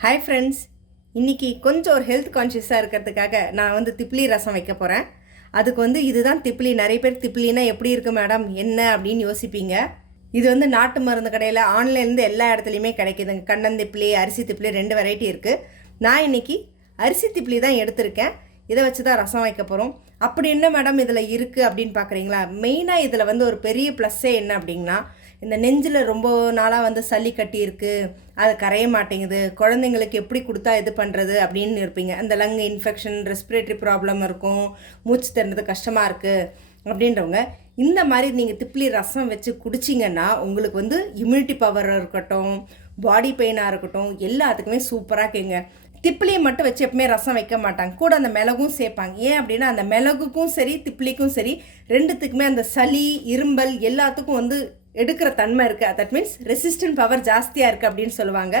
Hi friends இன்றைக்கி கொஞ்சம் ஒரு ஹெல்த் கான்ஷியஸாக இருக்கிறதுக்காக நான் வந்து திப்ளி ரசம் வைக்க போகிறேன் அதுக்கு வந்து இதுதான் திப்ளி நிறைய பேர் திப்ளினா எப்படி இருக்கு மேடம் என்ன அப்படின்னு யோசிப்பீங்க. இது வந்து நாட்டு மருந்து கடையில் ஆன்லைன்லேருந்து எல்லா இடத்துலையுமே கிடைக்குதுங்க. கண்ணந்திப்ளி அரிசி திப்ளி ரெண்டு வெரைட்டி இருக்குது நான் இன்னைக்கு அரிசி திப்ளி தான் எடுத்திருக்கேன். இதை வச்சு தான் ரசம் வைக்க போகிறோம் அப்படி என்ன மேடம் இதில் இருக்குது அப்படின்னு பார்க்குறீங்களா மெயினாக இதில் வந்து ஒரு பெரிய ப்ளஸ்ஸே என்ன அப்படின்னா இந்த நெஞ்சில் ரொம்ப நாளாக வந்து சளி கட்டியிருக்கு அது கரைய மாட்டேங்குது குழந்தைங்களுக்கு எப்படி கொடுத்தா இது பண்ணுறது அப்படின்னு இருப்பீங்க. அந்த லங் இன்ஃபெக்ஷன் ரெஸ்பிரேட்டரி ப்ராப்ளம் இருக்கும் மூச்சு திறந்தது கஷ்டமாக இருக்குது அப்படின்றவங்க இந்த மாதிரி நீங்கள் திப்ளி ரசம் வச்சு குடிச்சிங்கன்னா உங்களுக்கு வந்து இம்யூனிட்டி பவர் இருக்கட்டும் பாடி பெயினாக இருக்கட்டும் எல்லாத்துக்குமே சூப்பராக கேங்க. திப்ளியை மட்டும் வச்சு எப்பவுமே ரசம் வைக்க மாட்டாங்க. கூட அந்த மிளகும் சேர்ப்பாங்க. ஏன் அப்படின்னா அந்த மிளகுக்கும் சரி திப்ளிக்கும் சரி ரெண்டுத்துக்குமே அந்த சளி இரும்பல் எல்லாத்துக்கும் வந்து எடுக்கிற தன்மை இருக்குது தட் மீன்ஸ் ரெசிஸ்டன்ட் பவர் ஜாஸ்தியாக இருக்குது அப்படின்னு சொல்லுவாங்க.